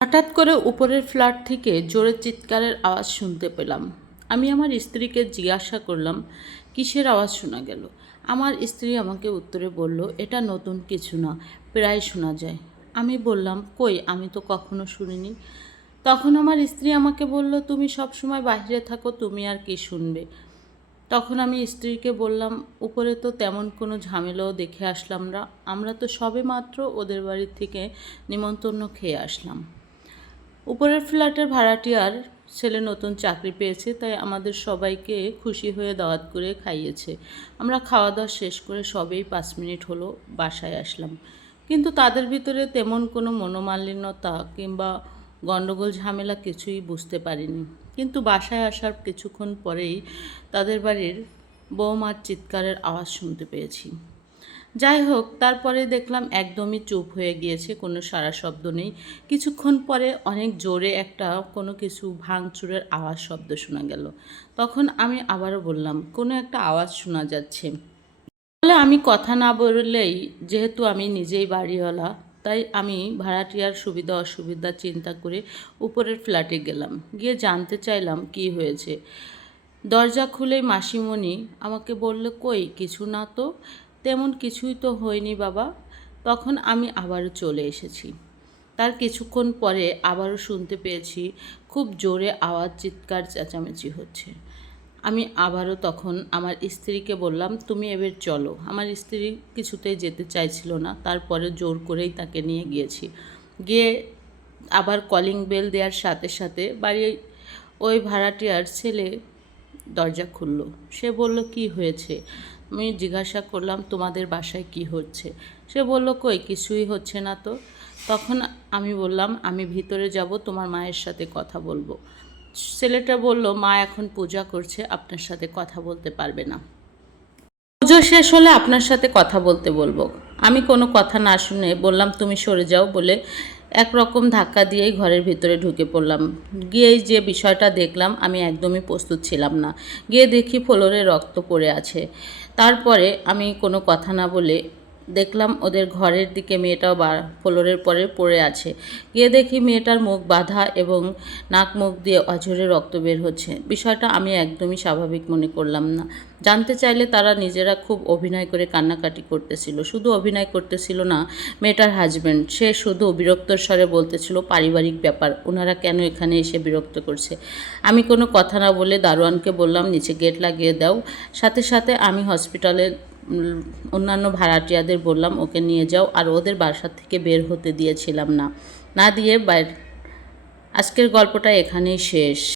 হঠাৎ করে উপরের ফ্ল্যাট থেকে জোরে চিৎকারের আওয়াজ শুনতে পেলাম। আমি আমার স্ত্রীকে জিজ্ঞাসা করলাম, কিসের আওয়াজ শোনা গেল? আমার স্ত্রী আমাকে উত্তরে বলল, এটা নতুন কিছু না, প্রায় শোনা যায়। আমি বললাম, কই, আমি তো কখনো শুনিনি। তখন আমার স্ত্রী আমাকে বলল, তুমি সব সময় বাইরে থাকো, তুমি আর কি শুনবে? তখন আমি স্ত্রীকে বললাম, উপরে তো তেমন কোনো ঝামেলাও দেখে আসলাম না, আমরা তো সবে মাত্র ওদের বাড়ির থেকে নিমন্ত্রণ খেয়ে আসলাম। উপরের ফ্ল্যাটের ভাড়াটিয়ার ছেলে নতুন চাকরি পেয়েছে, তাই আমাদের সবাইকে খুশি হয়ে দাওয়াত করে খাইয়েছে। আমরা খাওয়া দাওয়া শেষ করে সবেই 5 মিনিট হলো বাসায় আসলাম, কিন্তু তাদের ভিতরে তেমন কোনো মনোমালিন্যতা কিংবা গণ্ডগোল ঝামেলা কিছুই বুঝতে পারিনি। কিন্তু বাসায় আসার কিছুক্ষণ পরেই তাদের বাড়ির বৌমার চিৎকারের আওয়াজ শুনতে পেয়েছি। যাই হোক, তারপরে দেখলাম একদমই চুপ হয়ে গিয়েছে, কোনো সাড়া শব্দ নেই। কিছুক্ষণ পরে অনেক জোরে একটা কোনো কিছু ভাঙচুরের আওয়াজ শব্দ শোনা গেল। তখন আমি আবারও বললাম, কোনো একটা আওয়াজ শোনা যাচ্ছে। বলে আমি কথা না বললেই, যেহেতু আমি নিজেই বাড়িওয়ালা, তাই আমি ভাড়াটিয়ার সুবিধা অসুবিধা চিন্তা করে উপরের ফ্ল্যাটে গেলাম। গিয়ে জানতে চাইলাম কি হয়েছে। দরজা খুলেই মাসিমণি আমাকে বলল, কই, কিছু না তো, তেমন কিছুই তো হয়নি বাবা। তখন আমি আবারও চলে এসেছি। তার কিছুক্ষণ পরে আবারও শুনতে পেয়েছি খুব জোরে আওয়াজ, চিৎকার চেঁচামেচি হচ্ছে। আমি আবারও তখন আমার স্ত্রীকে বললাম, তুমি এবার চলো। আমার স্ত্রী কিছুতেই যেতে চাইছিল না, তারপরে জোর করেই তাকে নিয়ে গিয়েছি। গিয়ে আবার কলিং বেল দেওয়ার সাথে সাথে বাড়ির ওই ভাড়াটিয়ার ছেলে দরজা খুলল। সে বলল, কি হয়েছে? আমি জিজ্ঞাসা করলাম, তোমাদের বাসায় কি হচ্ছে? সে বলল, কই, কিছুই হচ্ছে না তো। তখন আমি বললাম, আমি ভিতরে যাব, তোমার মায়ের সাথে কথা বলবো। ছেলেটা বলল, মা এখন পূজা করছে, আপনার সাথে কথা বলতে পারবে না। পুজো শেষ হলে আপনার সাথে কথা বলতে বলবো। আমি কোনো কথা না শুনে বললাম, তুমি সরে যাও বলে একরকম ধাক্কা দিয়েই ঘরের ভিতরে ঢুকে পড়লাম। গিয়েই যে বিষয়টা দেখলাম, আমি একদমই প্রস্তুত ছিলাম না। গিয়ে দেখি ফ্লোরে রক্ত পড়ে আছে। তারপরে আমি কোনো কথা না বলে দেখলাম ওদের ঘরের দিকে মেয়েটাও ফ্লোরের পরে পড়ে আছে। গিয়ে দেখি মেয়েটার মুখ বাঁধা এবং নাক মুখ দিয়ে অঝরে রক্ত বের হচ্ছে। বিষয়টা আমি একদমই স্বাভাবিক মনে করলাম না। জানতে চাইলে তারা নিজেরা খুব অভিনয় করে কান্নাকাটি করতেছিল। শুধু অভিনয় করতেছিল না, মেয়েটার হাজব্যান্ড, সে শুধু বিরক্তর স্বরে বলতেছিল, পারিবারিক ব্যাপার, ওনারা কেন এখানে এসে বিরক্ত করছে। আমি কোনো কথা না বলে দারোয়ানকে বললাম, নিচে গেট লাগিয়ে দাও। সাথে সাথে আমি হসপিটালের অন্যান্য ভাড়াটিয়াদের বললাম, ওকে নিয়ে যাও। আর ওদের বাসা থেকে বের হতে দিয়েছিলাম না, না দিয়ে বাইরে। আজকের গল্পটা এখানেই শেষ।